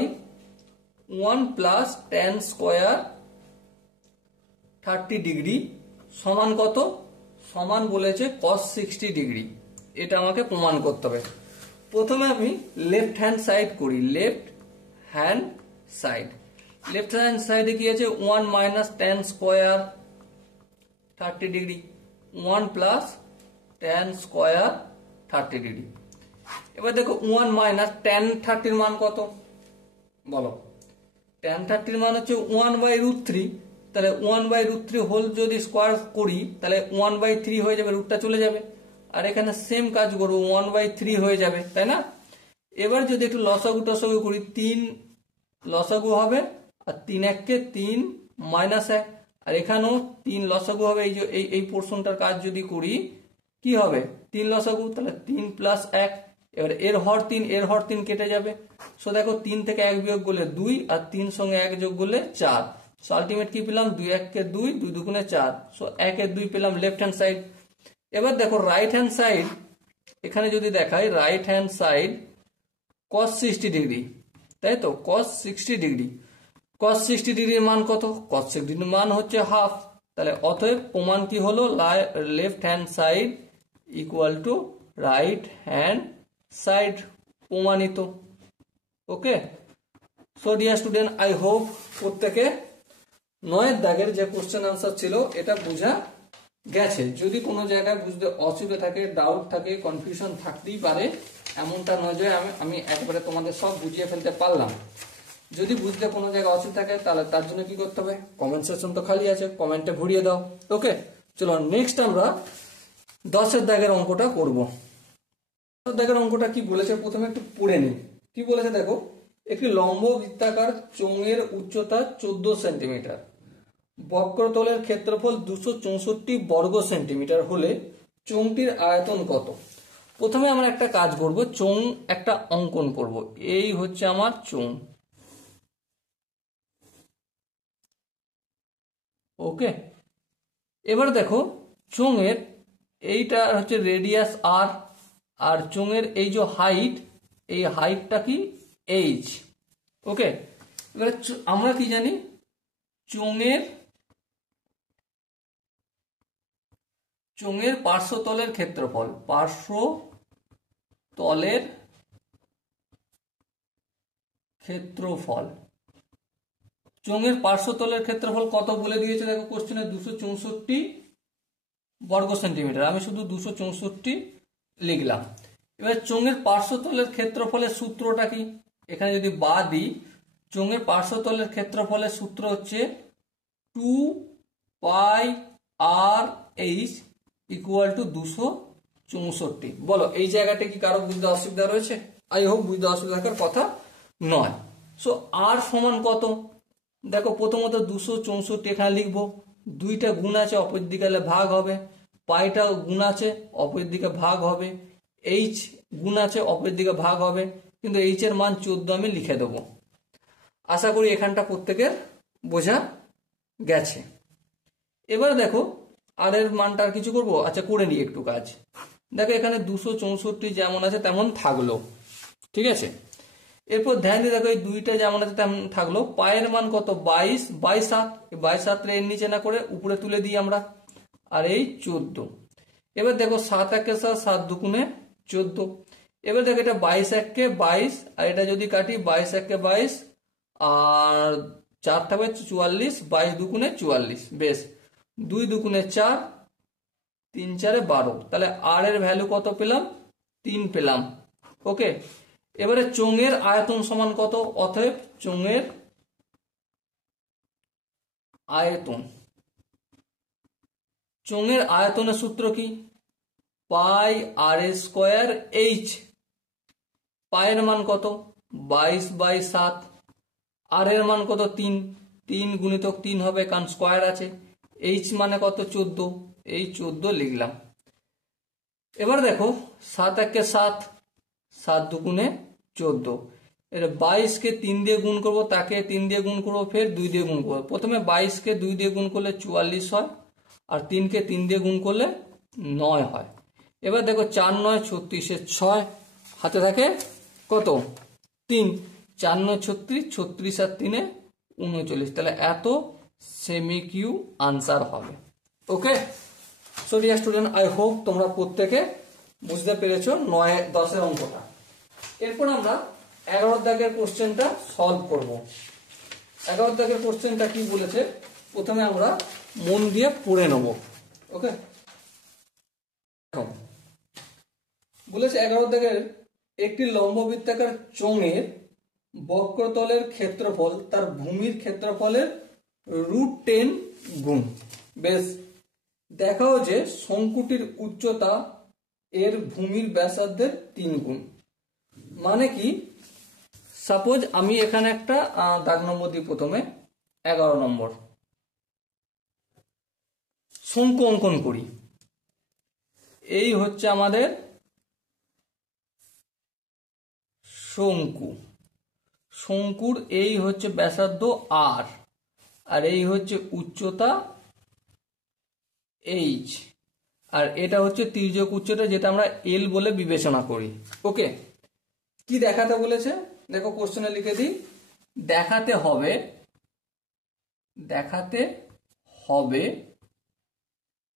1 plus tan square 30 degree সমান কত? সমান বলেছে cos 60 ডিগ্রি। এটা আমাকে প্রমাণ করতে হবে। প্রথমে আমি লেফট হ্যান্ড সাইড করি, left hand side. Left hand সাইডে কি আছে 1 minus tan square 30 degree 1 plus tan square 30 degree. এবার দেখো 1 মাইনাস tan 30 এর মান কত বলো? tan 30 এর মান হচ্ছে 1/√3, তাহলে 1/√3 হোল যদি স্কোয়ার করি তাহলে 1/3 হয়ে যাবে, রুটটা চলে যাবে। আর এখানে সেম কাজ করবো 1/3 হয়ে যাবে, তাই না? এবার যদি একটু লসাগু টসাগু করি 3 লসাগু হবে, আর 3 এককে 3 মাইনাস 1, আর এখানেও 3 লসাগু হবে। এই যে এই পোর্শনটার কাজ যদি করি কি হবে 3 লসাগু, তাহলে 3 প্লাস 1। এবার এর হর 3 এর হর 3 কেটে যাবে। সো দেখো 3 থেকে 1 বিয়োগ করলে 2, আর 3 সঙ্গে 1 যোগ করলে 4। সো আলটিমেট কি পেলাম 2 এককে 2, 2 দুগুণে 4। সো 1 এর 2 পেলাম লেফট হ্যান্ড সাইড। এবার দেখো রাইট হ্যান্ড সাইড, এখানে যদি দেখাই right hand side cos 60 degree, তাই তো cos 60 ডিগ্রি। cos 60 ডিগ্রির মান কত? cos 60 ডিগ্রির মান হচ্ছে হাফ। তাহলে অতএব প্রমাণ কি হলো left hand side equal to right hand side, প্রমাণিত। Okay, so dear student, I hope প্রত্যেকে 9 দাগের যে কোশ্চেন আনসার ছিল এটা বোঝা গেছে। যদি কোনো জায়গায় বুঝতে অসুবিধা থাকে, ডাউট থাকে, কনফিউশন থাকতেই পারে, এমনটা নয় যে আমি একবারে তোমাদের সব বুঝিয়ে ফেলতে পারলাম। যদি বুঝতে কোনো জায়গায় অসুবিধা থাকে তাহলে তার জন্য কি করতে হবে, কমেন্ট সেকশন তো খালি আছে, কমেন্টে ভরিয়ে দাও। ওকে, চলো নেক্সট আমরা 10 দাগের অঙ্কটা করব। 10 দাগের অঙ্কটা কি বলেছে প্রথমে একটু পড়ে নিই। কি বলেছে দেখো, একটি লম্ব বৃত্তাকার চোঙের উচ্চতা 14 সেন্টিমিটার, বক্রতলের ক্ষেত্রফল 264 বর্গ সেন্টিমিটার হলে চোঙটির আয়তন কত? প্রথমে আমরা একটা কাজ করব, চোঙ একটা অঙ্কন করব। এই হচ্ছে আমার চোঙ। ওকে, এবার দেখো চোঙের এইটা হচ্ছে রেডিয়াস আর, আর চোঙের এই যে হাইট, এই হাইটটা কি এইচ। ওকে, এবার আমরা কি জানি চোঙের পার্শ্বতলের ক্ষেত্রফল, পার্শ্বতলের ক্ষেত্রফল, চোঙের পার্শ্বতলের ক্ষেত্রফল কত বলে দিয়েছে দেখো কোশ্চেনে 264 বর্গ সেন্টিমিটার। আমি শুধু 264 লিখলাম। এবার চোঙের পার্শ্বতলের ক্ষেত্রফলের সূত্রটা কি? এখানে যদি বা দিই, চোঙের পার্শ্বতলের ক্ষেত্রফলের সূত্র হচ্ছে 2 পাই আর এইচ ইকুয়াল টু 264। বলো এই জায়গাটা কি কারো বুঝতে অসুবিধা রয়েছে? আই হোপ বুঝতে অসুবিধা থাকার কথা নয়। সো আর সমান কত? দেখো প্রথমত 264 এখানে লিখবো, দুইটা গুণ আছে অপর দিকে ভাগ হবে, পাইটা গুণ আছে অপর দিকে ভাগ হবে, এইচ গুণ আছে অপর দিকে ভাগ হবে, কিন্তু এইচ এর মান 14 আমি লিখে দেবো। আশা করি এখানটা প্রত্যেকের বোঝা গেছে। এবার দেখো আর এর মানটা আর কিছু করবো, আচ্ছা করে নিই একটু কাজ। দেখো এখানে 264 যেমন আছে তেমন থাকলো, ঠিক আছে। এরপর ধ্যান দিয়ে দেখো এই দুইটা যেমন আছে তেমন থাকলো। পায়ের মান কত? 22, 22 7 এর নিচে না করে উপরে তুলে দিই আমরা, আর এই 14। এবার দেখো 7 একে 7, 7 দুগুণে 14। এবার দেখো এটা 22 এককে 22, আর এটা যদি কাটি 22 এককে 22, আর 4 থাকবে 44, 22 দুগুণে 44। বেশ, 2 দুগুণে 4, 3 4 12, তাহলে আর এর ভ্যালু কত পেলাম? 3 পেলাম। ওকে, এবারে চোঙের আয়তন সমান কত? অতএব চোঙের আয়তন, চোঙের আয়তনের সূত্র কি? পাই আর স্কোয়ার এইচ। পায়ের মান কত? 22/7। আর এর মান কত? 3। 3 গুণিতক 3 হবে, কারণ স্কোয়ার আছে। এইচ মানে কত? 14। এই 14 লিখলাম। এবার দেখো 7 1 7, 7 2 14। এর 22 কে 3 দিয়ে গুণ করব, তাকে 3 দিয়ে গুণ করব, ফের 2 দিয়ে গুণ করব। প্রথমে 22 কে 2 দিয়ে গুণ করলে 44 হয়, আর 3 কে 3 দিয়ে গুণ করলে 9 হয়। এবার দেখো 4 9 36 6, হাতে থাকে কত? 3। 4 9 36, 36 আর 3 39, তাহলে এত সেমি কিউ আনসার হবে। Okay, so dear student, I hope তোমরা প্রত্যেকে বুঝতে পেরেছো 9 10 এর অঙ্কটা। এরপর আমরা 11 দাগের কোশ্চেনটা সলভ করব। 11 দাগের কোশ্চেনটা কি বলেছে প্রথমে আমরা মন দিয়ে পড়ে নেব। ওকে, বলেছে 11 দাগের একটি লম্ববৃত্তাকার চোঙের বক্রতলের ক্ষেত্রফল তার ভূমির ক্ষেত্রফলের √10 গুণ। বেশ, দেখাও যে শঙ্কুটির উচ্চতা এর ভূমির ব্যাসার্ধের 3 গুণ। মানে কি? সাপোজ আমি এখানে একটা দাগ নম্বর দিই, প্রথমে 11 নম্বর শঙ্কু অঙ্কন করি। এই হচ্ছে আমাদের শঙ্কু। শঙ্কুর এই হচ্ছে ব্যাসার্ধ আর, আর এই হচ্ছে উচ্চতা এইচ, আর এটা হচ্ছে তির্যক উচ্চতা, যেটা আমরা এল বলে বিবেচনা করি। ওকে, কি দেখাতে বলেছে? দেখো কোশ্চেনে লিখে দিই, দেখাতে হবে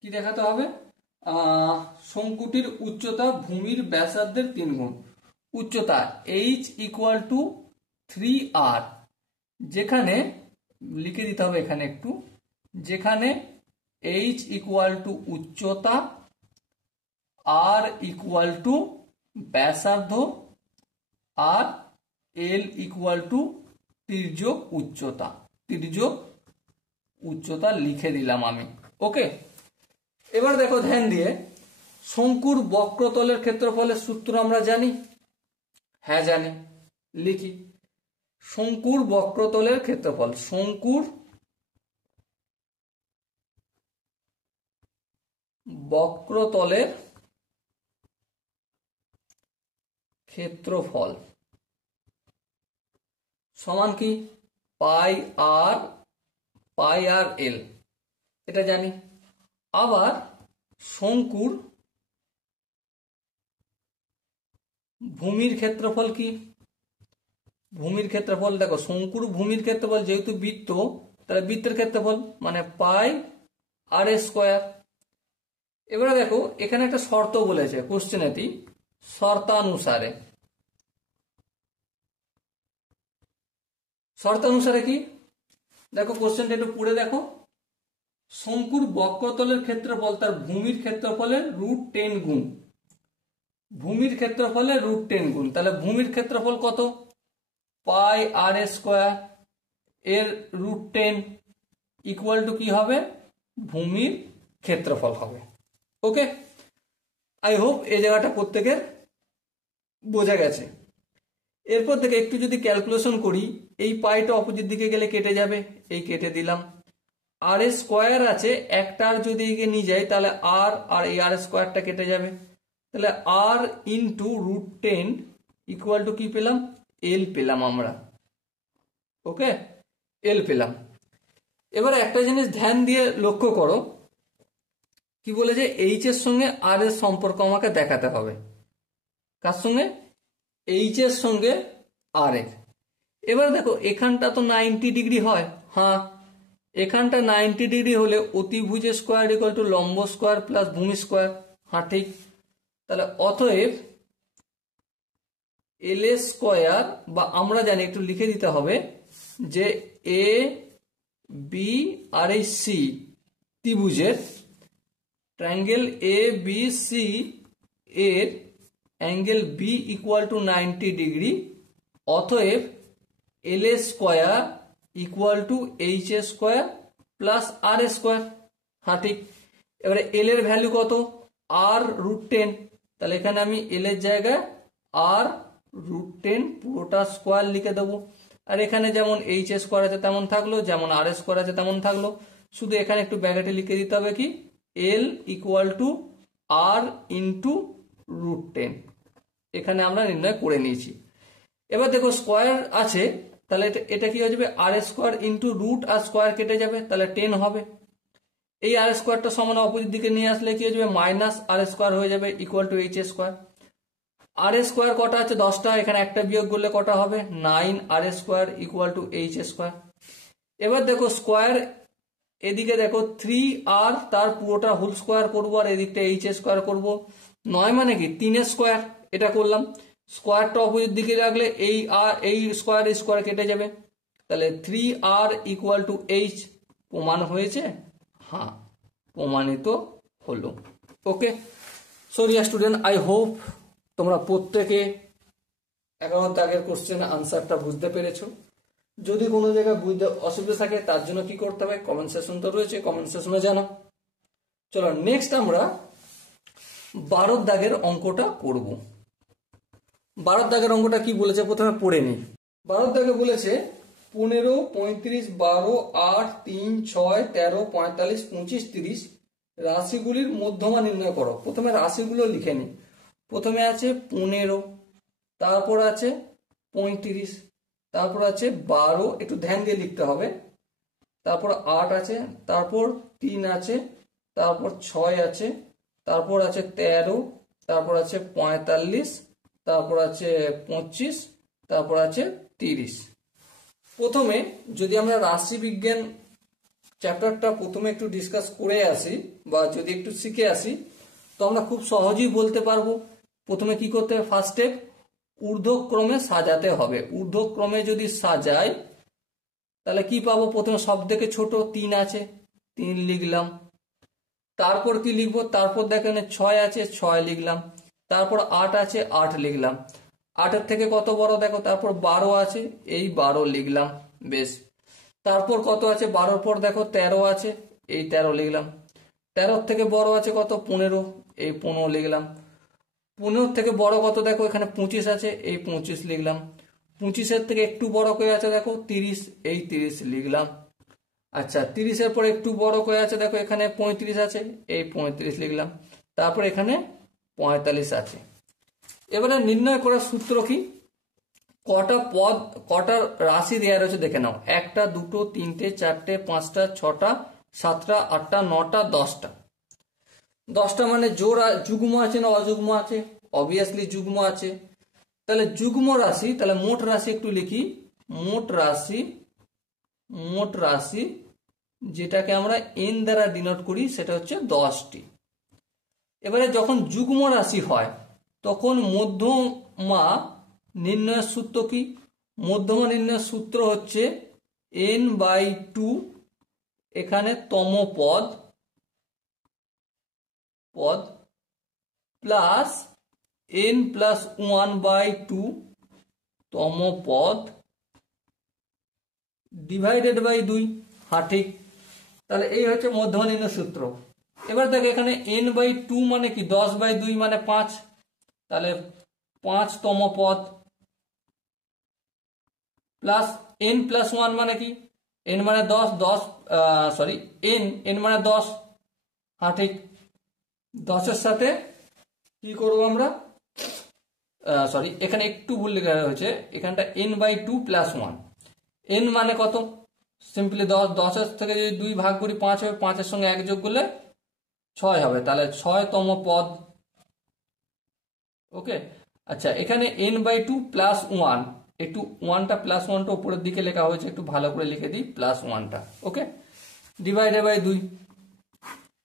কি দেখাতে হবে? শঙ্কুটির উচ্চতা ভূমির ব্যাসার্ধের 3 গুণ। উচ্চতা এইচ ইকুয়াল টু 3r, যেখানে লিখে দিতে হবে এখানে একটু, যেখানে এইচ ইকুয়াল টু উচ্চতা, আর ইকুয়াল টু ব্যাসার্ধ, আর এল ইকুয়াল টু তির্যক উচ্চতা। তির্যক উচ্চতা লিখে দিলাম আমি। ওকে, এবার দেখো ধ্যান দিয়ে, শঙ্কুর বক্রতলের ক্ষেত্রফলের সূত্র আমরা জানি? হ্যাঁ জানি, লিখি। শঙ্কুর বক্রতলের ক্ষেত্রফল, শঙ্কুর বক্রতলের ক্ষেত্রফল সমান কি? পাই আর এল, এটা জানি। আবার শঙ্কুর ভূমির ক্ষেত্রফল কি? ভূমির ক্ষেত্রফল দেখো, শঙ্কুর ভূমির ক্ষেত্রফল যেহেতু বৃত্ত, তাহলে বৃত্তের ক্ষেত্রফল মানে পাই আর স্কোয়ার। এবারে দেখো এখানে একটা শর্ত বলেছে কোশ্চেনেটি, শর্তানুসারে কি? দেখো কোশ্চেনটা একটু পড়ে দেখো। শঙ্কুর বক্রতলের ক্ষেত্রফল তার ভূমির ক্ষেত্রফলের √10 গুণ। ভূমির ক্ষেত্রফলের √10 গুণ, তাহলে ভূমির ক্ষেত্রফল কত? পাই আর স্কোয়ার এর √10 ইকুয়াল টু কি হবে? ভূমির ক্ষেত্রফল হবে। ওকে, আই হোপ এই জায়গাটা প্রত্যেকের বোঝা গেছে। এরপর থেকে একটু যদি ক্যালকুলেশন করি, এই পাইটা অপোজিট দিকে গেলে কেটে যাবে, এই কেটে দিলাম। আর স্কোয়ার আছে, একটার যদি এগিয়ে নিয়ে যাই তাহলে আর এই আর স্কোয়ারটা কেটে যাবে, তাহলে আর ইন্টু √10 ইকুয়াল টু কি পেলাম? এল পেলাম আমরা। ওকে, এল পেলাম। এবার একটা জিনিস ধ্যান দিয়ে লক্ষ্য করো, কি বলেছে? এইচ এর সঙ্গে আর এর সম্পর্ক আমাকে দেখাতে হবে। কার সঙ্গে? এইচ এর সঙ্গে আর এর। এবার দেখো এখানটা তো 90 ডিগ্রি হয়, হ্যাঁ এখানটা 90 ডিগ্রি হলে অতিভুজ স্কোয়ার ইকুয়াল টু লম্ব স্কোয়ার প্লাস ভূমি স্কোয়ার, হ্যাঁ ঠিক। তাহলে অতএব এল স্কোয়ার, বা আমরা জানি একটু লিখে দিতে হবে যে এ বি আর এই সি ত্রিভুজের ট্রায়াঙ্গেল এ বি সি এর angle B equal to 90 degree, অতএব L A square equal to H A square plus R A square. হ্যাঁ ঠিক। এবারে এল এর ভ্যালু কত? r√10। তাহলে এখানে আমি এল এর জায়গায় r√10 পুরোটা স্কোয়ার লিখে দেবো। আর এখানে যেমন এইচ এ স্কোয়ার আছে তেমন থাকলো, যেমন আর এ স্কোয়ার আছে তেমন থাকলো, শুধু এখানে একটু ব্র্যাকেটে লিখে দিতে হবে কি L equal to R into √10। এখানে আমরা নির্ণয় করে নিয়েছি। এবার দেখো স্কোয়ার আছে, তাহলে এটা কি হয়ে যাবে আর স্কোয়ার ইন্টু রুট আর স্কোয়ার কেটে যাবে, তাহলে 10 হবে। এই আর স্কোয়ারটা সমান অপোজিট দিকে নিয়ে আসলে কি হয়ে যাবে মাইনাস আর স্কোয়ার হয়ে যাবে ইকুয়াল টু এইচ স্কোয়ার। আর স্কোয়ার কটা আছে? 10টা। এখানে একটা বিয়োগ করলে কটা হবে? 9 R square equal to H square. এবার দেখো স্কোয়ার, এদিকে দেখো 3r তার পুরোটা হোল স্কোয়ার করবো, আর এদিকটা এইচ স্কোয়ার করবো। 9 মানে কি 3 স্কোয়ার, এটা করলাম। স্কোয়ারটা অপোজিট দিকে রাখলে এই স্কোয়ার কেটে যাবে, তাহলে 3r ইকুয়াল টু এইচ। প্রমাণ হয়েছে? হ্যাঁ, প্রমাণিত হলো। Okay, so dear student, I hope তোমরা প্রত্যেকে 11 দাগের কোশ্চেন আনসারটা বুঝতে পেরেছো। যদি কোনো জায়গায় বুঝতে অসুবিধা থাকে তার জন্য কি করতে হবে, কমেন্ট সেকশন তো রয়েছে, কমেন্ট সেকশনে জানাও। চলো নেক্সট আমরা 12 দাগের অঙ্কটা করব। 12 দাগের অঙ্কটা কি বলেছে প্রথমে পড়ে নিই। 12 দাগে বলেছে 15, 35, 12, 8, 3, 6, 13, 45, 25, 30 রাশিগুলির মধ্যমা নির্ণয় করো। প্রথমে রাশিগুলো লিখে নিই। প্রথমে আছে 15, তারপর আছে 35, তারপর আছে 12, একটু ধ্যান দিয়ে লিখতে হবে, তারপর 8 আছে, তারপর 3 আছে, তারপর 6 আছে, তারপর আছে 13, তারপর আছে 45, তারপর আছে 25, তারপর আছে 30। প্রথমে যদি আমরা রাশি বিজ্ঞান চ্যাপ্টারটা প্রথমে একটু ডিসকাস করে আসি বা যদি একটু শিখে আসি, তো আমরা খুব সহজেই বলতে পারবো। প্রথমে কি করতে হবে? ফার্স্ট স্টেপ, ঊর্ধ্বক্রমে সাজাতে হবে। ঊর্ধ্বক্রমে যদি সাজাই তাহলে কি পাবো? প্রথমে সব থেকে ছোট 3 আছে, 3 লিখলাম। তারপর কি লিখবো? তারপর দেখেন 6 আছে, 6 লিখলাম। তারপর 8 আছে, 8 লিখলাম। 8-এর থেকে কত বড় দেখো? তারপর 12 আছে, এই 12 লিখলাম। বেশ। তারপর কত আছে? 12-র পর দেখো 13 আছে, এই 13 লিখলাম। 13-র থেকে বড় আছে কত? 15, এই 15 লিখলাম। 15-র থেকে বড় কত দেখো? এখানে 25 আছে, এই 25 লিখলাম। 25-এর থেকে একটু বড় করে আছে দেখো 30, এই 30 লিখলাম। আচ্ছা, 30-এর পর একটু বড় করে আছে দেখো এখানে 35 আছে, এই 35 লিখলাম। তারপর এখানে 45 আছে। এবারে নির্ণয় করার সূত্র কি? কটা রাশি দেওয়া রয়েছে দেখে নাও। 1টা, 2টো, 3টে, 4টে, 5টা, 6টা, 7টা, 8টা, 9টা, 10টা। 10টা মানে যুগ্ম আছে না অযুগ্ম আছে? অবভিয়াসলি যুগ্ম আছে। তাহলে যুগ্ম রাশি, তাহলে মোট রাশি একটু লিখি। মোট রাশি যেটাকে আমরা n দ্বারা ডিনোট করি সেটা হচ্ছে 10টি। এবারে যখন যুগ্ম রাশি হয় তখন মধ্যমা নির্ণয়ের সূত্র কি? মধ্যমা নির্ণয়ের সূত্র হচ্ছে n/2, এখানে তম পদ প্লাস n+1/2 তম পদ ডিভাইডেড বাই 2। হ্যাঁ ঠিক। তাহলে এই হচ্ছে মধ্যমা নির্ণয় সূত্র। এবার দেখো এখানে n/2 মানে কি? 10/2 মানে 5, তাহলে 5তম পদ প্লাস n+1 মানে কি? n মানে 10, n মানে 10। হ্যাঁ ঠিক। 10-এর সাথে কি করবো আমরা? এখানে একটু ভুল লেখা হয়েছে, এখানটা n/2 + 1। n মানে কত? সিম্পলি 10, 10-এর থেকে যদি 2 ভাগ করি 5 হবে, 5-এর সঙ্গে 1 যোগ করলে 6 হবে, তাহলে 6তম পদ। ওকে। আচ্ছা, এখানে n/2 + 1, একটু 1টা +1টা উপরের দিকে লেখা হয়েছে, একটু ভালো করে লিখে দিই +1টা। ওকে, ডিভাইডেড বাই 2।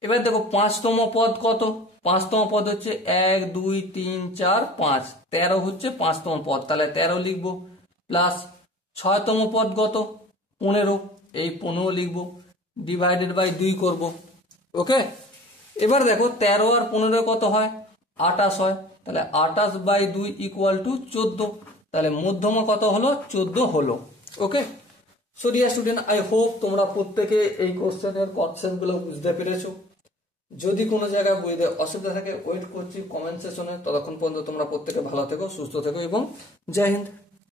এবার দেখো 5তম পদ কত? 5তম পদ হচ্ছে 1, 2, 3, 4, 5, 13 হচ্ছে 5তম পদ, তাহলে 13 লিখবো। প্লাস 6তম পদ কত? 15, এই 15 লিখবো। ডিভাইডেড বাই 2 করব। ওকে, এবার দেখো 13 আর 15 কত হয়, 28 হয়, তাহলে 28/2 ইকুয়াল টু 14, তাহলে মধ্যমা কত হলো, 14 হলো। Okay, so dear student, I hope তোমরা প্রত্যেকে এই কোশ্চেনের কনসেপ্ট গুলো বুঝতে পেরেছো। যদি কোনো জায়গায় বুঝতে অসুবিধা থাকে ওয়েট করছি কমেন্ট সেকশনে। ততক্ষণ পর্যন্ত তোমরা প্রত্যেকে ভালো থেকো, সুস্থ থেকো এবং জয় হিন্দ।